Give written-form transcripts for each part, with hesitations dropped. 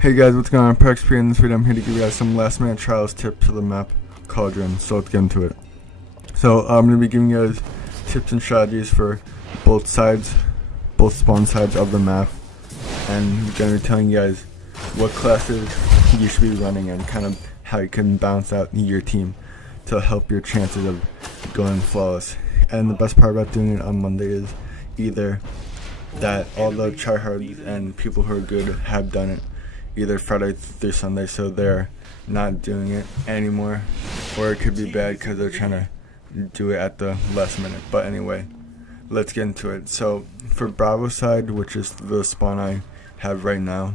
Hey guys, what's going on? ProXP. In this video, I'm here to give you guys some last minute trials tips for the map Cauldron. So let's get into it. So I'm going to be giving you guys tips and strategies for both spawn sides of the map, and I'm going to be telling you guys what classes you should be running and kind of how you can balance out your team to help your chances of going flawless. And the best part about doing it on Monday is either that all the tryhards and people who are good have done it either Friday through Sunday, so they're not doing it anymore, or it could be bad because they're trying to do it at the last minute. But anyway, let's get into it. So for Bravo side, which is the spawn I have right now,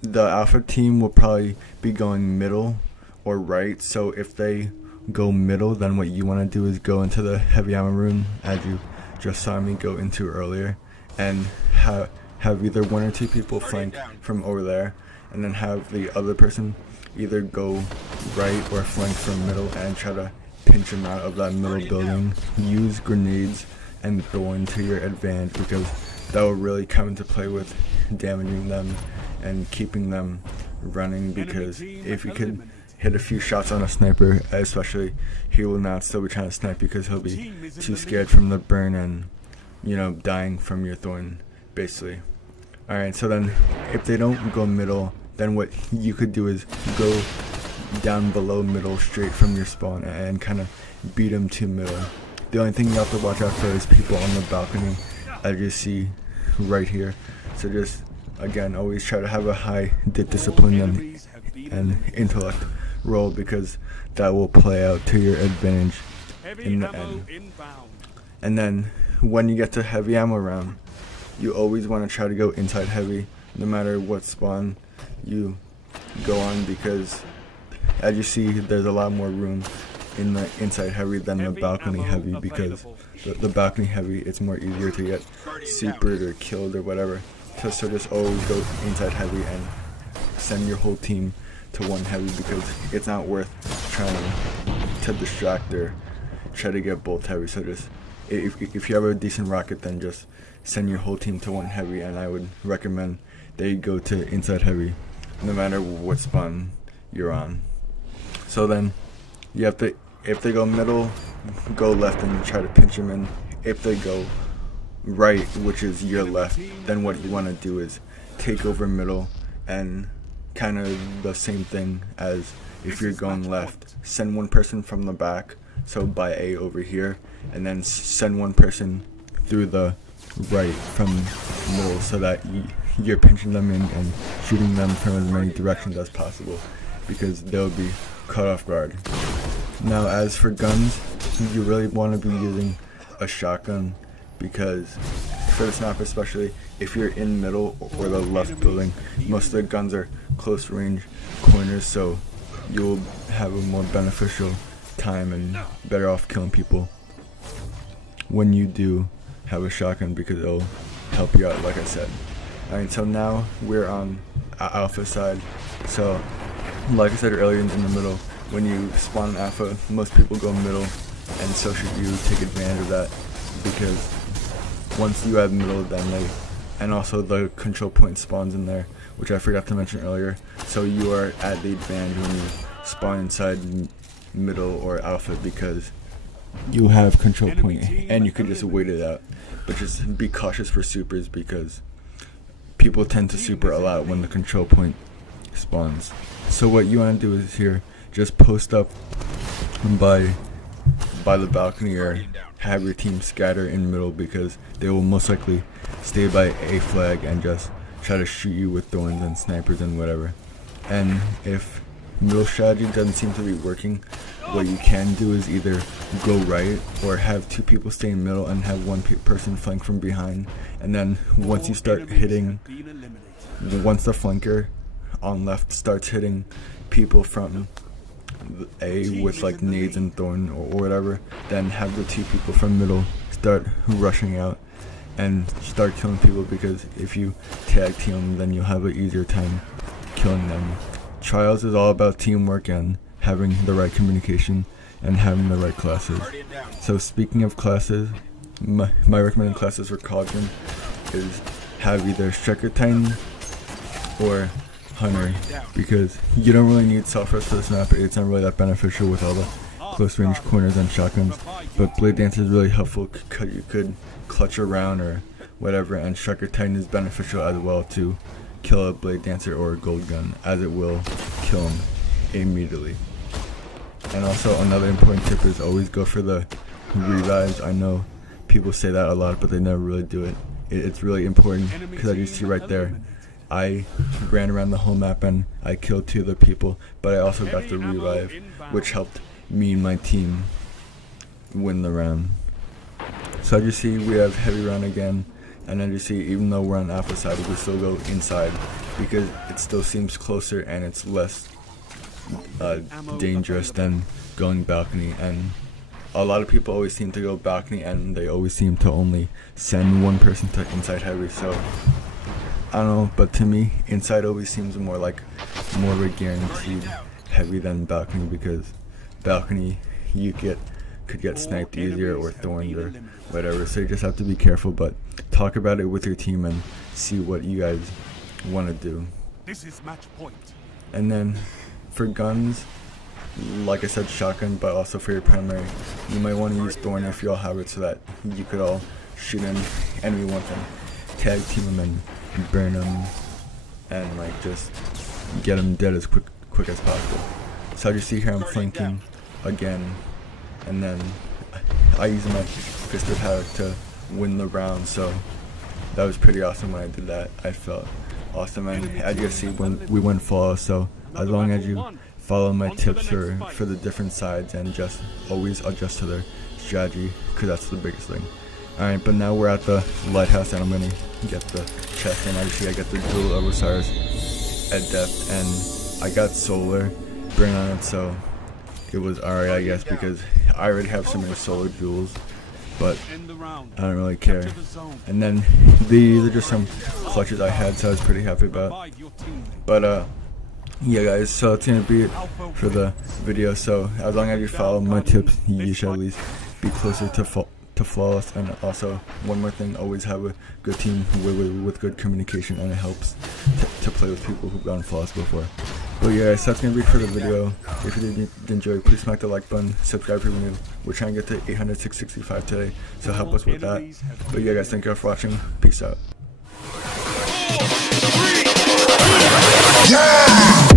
the alpha team will probably be going middle or right. So if they go middle, then what you want to do is go into the heavy ammo room, as you just saw me go into earlier, and have either one or two people flank from over there, and then have the other person either go right or flank from middle and try to pinch them out of that middle building. Use grenades and throw to your advantage, because that will really come into play with damaging them and keeping them running, because if you could hit a few shots on a sniper, especially, he will not still be trying to snipe because he'll be too scared from the burn and, you know, dying from your thorn, basically. Alright, so then if they don't go middle, then what you could do is go down below middle straight from your spawn and kind of beat them to middle. The only thing you have to watch out for is people on the balcony, as you see right here. So just, again, always try to have a high discipline and intellect roll, because that will play out to your advantage in the end. And then when you get to heavy ammo round, you always want to try to go inside heavy, no matter what spawn you go on, because as you see, there's a lot more room in the inside heavy than the balcony heavy, because the balcony heavy, it's more easier to get supered or killed or whatever. So just always go inside heavy and send your whole team to one heavy, because it's not worth trying to distract or try to get both heavy. So just, if you have a decent rocket, then just send your whole team to one heavy, and I would recommend they go to inside heavy no matter what spawn you're on. So then you have to, if they go middle, go left and try to pinch them in. If they go right, which is your left, then what you want to do is take over middle, and kind of the same thing as if you're going left. Send one person from the back, so by A over here, and then send one person through the right from middle, so that you're pinching them in and shooting them from as many directions as possible, because they'll be caught off guard. Now as for guns, you really want to be using a shotgun, because for the sniper, especially if you're in middle or the left building, most of the guns are close range corners, so you'll have a more beneficial time and better off killing people when you do have a shotgun, because it'll help you out, like I said. Alright, so now we're on alpha side. So like I said earlier, in the middle, when you spawn in alpha, most people go middle, and so should you take advantage of that, because once you have middle, then and also the control point spawns in there, which I forgot to mention earlier, so you are at the advantage when you spawn inside middle or alpha, because you have control point and you can just wait it out. But just be cautious for supers, because people tend to super a lot when the control point spawns. So what you want to do is here, just post up by the balcony, or have your team scatter in middle, because they will most likely stay by A flag and just try to shoot you with thorns and snipers and whatever. And if middle strategy doesn't seem to be working, what you can do is either go right, or have two people stay in middle and have one person flank from behind, and then once you start hitting, once the flanker on left starts hitting people from A with like nades and thorn or whatever, then have the two people from middle start rushing out and start killing people, because if you tag team them, then you'll have an easier time killing them. Trials is all about teamwork and having the right communication and having the right classes. So speaking of classes, my recommended classes for Cauldron is have either Striker Titan or hunter, because you don't really need self-rest for this map. It's not really that beneficial with all the close range corners and shotguns, but Blade Dancer is really helpful because you could clutch around or whatever, and Striker Titan is beneficial as well to kill a Blade Dancer or a gold gun, as it will kill him immediately. And also another important tip is always go for the revives. I know people say that a lot, but they never really do it. It's really important, because as you see right there, I ran around the whole map and I killed 2 other people, but I also got the revive, which helped me and my team win the round. So as you see, we have heavy round again, and as you see, even though we're on alpha side, we still go inside because it still seems closer and it's less dangerous than going balcony. And a lot of people always seem to go balcony, and they always seem to only send one person to inside heavy. So I don't know, but to me, inside always seems more of a guaranteed heavy than balcony, because balcony you could get sniped easier or thorned or whatever. So you just have to be careful, but talk about it with your team and see what you guys want to do. This is match point. And then for guns, like I said, shotgun, but also for your primary, you might want to use Thorn if you all have it, so that you could all shoot an enemy one thing, tag team them and burn them, and like just get them dead as quick as possible. So as you see here, I'm flanking again, and then I use my pistol power to win the round. So that was pretty awesome when I did that. I felt awesome, and as you can see, when we went flawless. So as long as you follow my tips for the different sides and just always adjust to their strategy, because that's the biggest thing. Alright, but now we're at the lighthouse, and I'm gonna get the chest, and obviously I got the jewel of Osiris at depth, and I got solar burn on it, so it was alright, I guess, because I already have so many solar jewels, but I don't really care. And then these are just some clutches I had, so I was pretty happy about. But yeah guys, so that's gonna be it for the video. So as long as you follow my tips, you should at least be closer to flawless. And also, one more thing, always have a good team with good communication, and it helps to play with people who've gone flawless before. But yeah guys, so that's gonna be it for the video. If you did enjoy, please smack the like button, subscribe if you're new. We're trying to get to 800, 665 today, so help us with that. But yeah guys, thank you all for watching. Peace out. Yeah!